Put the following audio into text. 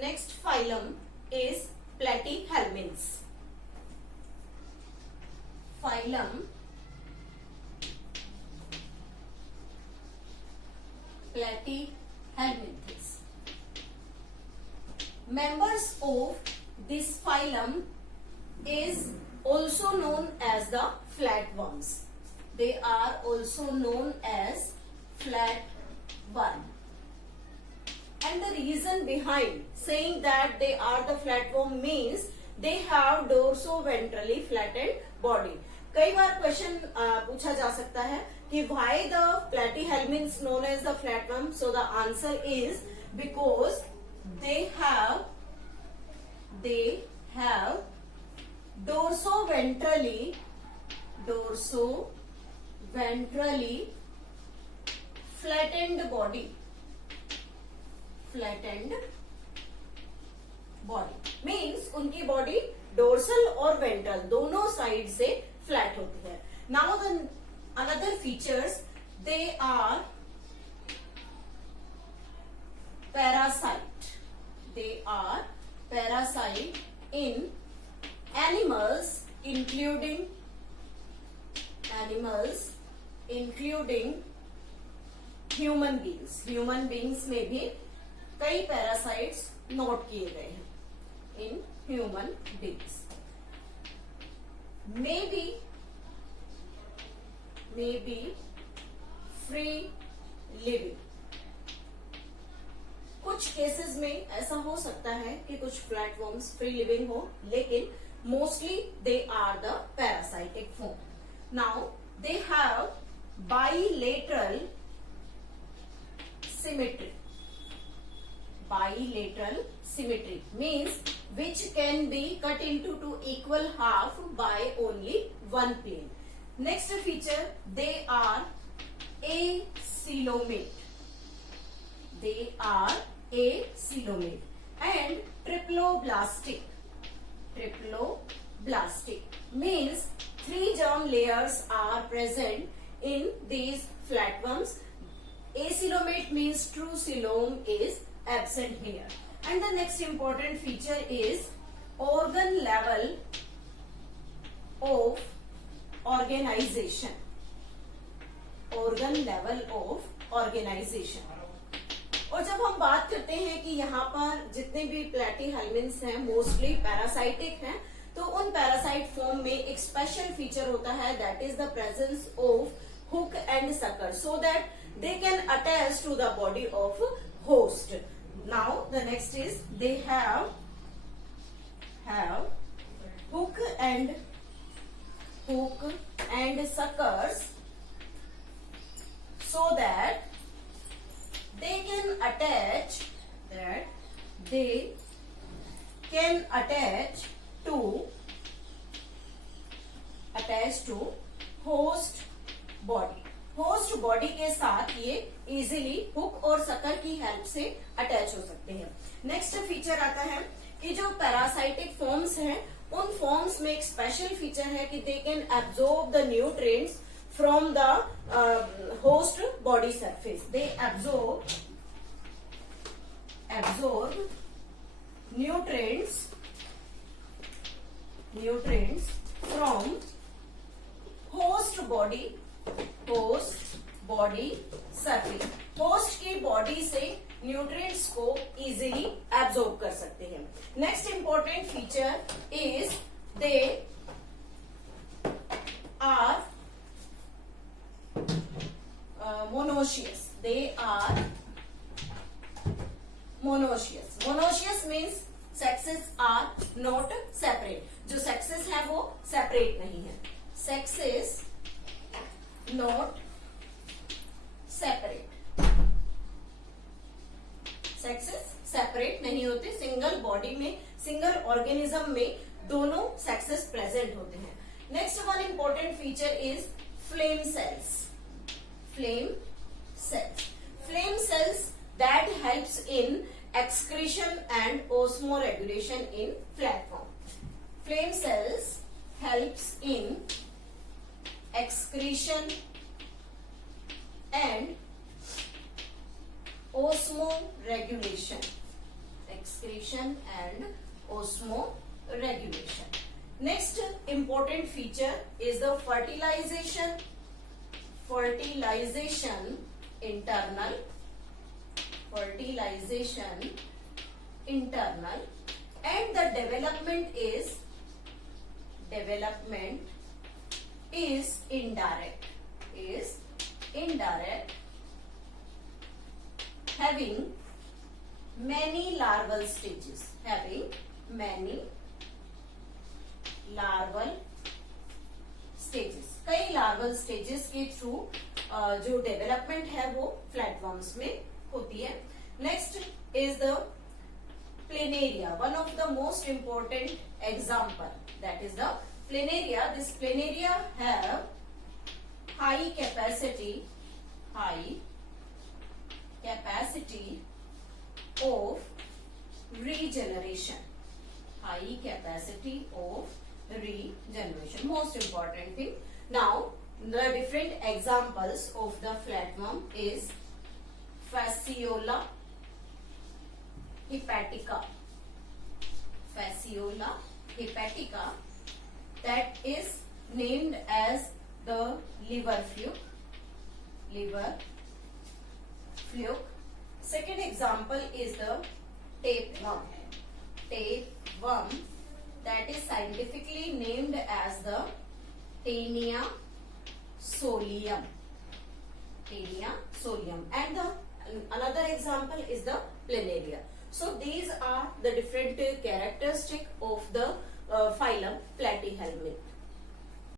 Next phylum is Platyhelminths. Phylum Platyhelminths. Members of this phylum is also known as the flatworms. They are also known as flatworm. And the reason behind saying that they are the flatworm means they have dorso-ventrally flattened body. कई बार question पूछा जा सकता है कि why the platyhelminths known as the flatworm? So the answer is because they have dorso-ventrally flattened body. Means उनकी body dorsal और ventral दोनों side से फ्लैट होती है. Now the another features, they are parasite. They are parasite in animals including human beings. Human beings में भी कई parasites note किए गए हैं in human beings. May be free living. कुछ केसेस में ऐसा हो सकता है कि कुछ फ्लैटवर्म्स फ्री लिविंग हो, लेकिन mostly they are the parasitic form. Now they have bilateral symmetry means which can be cut into two equal half by only one plane. Next feature, they are acoelomate. And triploblastic means 3 germ layers are present in these flatworms. Acoelomate means true coelom is absent here. And the next important feature is organ level of organization. और जब हम बात करते हैं कि यहाँ पर जितने भी प्लेटीहेल्मिन्थ्स हैं मोस्टली पैरासाइटिक हैं, तो उन पैरासाइट फॉर्म में एक स्पेशल फीचर होता है, that is the presence of hook and sucker, so that they can attach to the body of host. Now the next is they have hook and suckers, so that they can attach to host body के साथ ये easily hook और sucker की help से attach हो सकते हैं. Next feature आता है कि जो पैरासाइटिक फॉर्म्स हैं उन फॉर्म्स में एक स्पेशल फीचर है कि they can absorb the nutrients from the host body surface. They absorb nutrients from host body surface. Host की बॉडी से न्यूट्रिएंट्स को इजीली एब्जॉर्ब कर सकते हैं. Next important feature is they are monoecious. Monoecious means sexes are not separate. जो sexes है वो separate नहीं है. Sexes not separate. Sexes separate नहीं होते. सिंगल बॉडी में, सिंगल ऑर्गेनिज्म में दोनों सेक्सेस प्रेजेंट होते हैं. Next one important feature is flame cells that helps in excretion and osmoregulation in flatworm. Flame cells helps in excretion and osmoregulation excretion and osmoregulation. Next important feature is the fertilization, internal, and the development is indirect, having many larval stages, कई larval stages के through जो development है वो flatworms में होती है. Next is the planaria, one of the most important example, that is the planaria. This planaria have high capacity of regeneration, most important thing. Now the different examples of the flatworm is Fasciola hepatica, that is named as the liver fluke. Second example is the tapeworm, that is scientifically named as the Taenia solium, and another example is the planaria. So these are the different characteristics of the phylum Platyhelminth.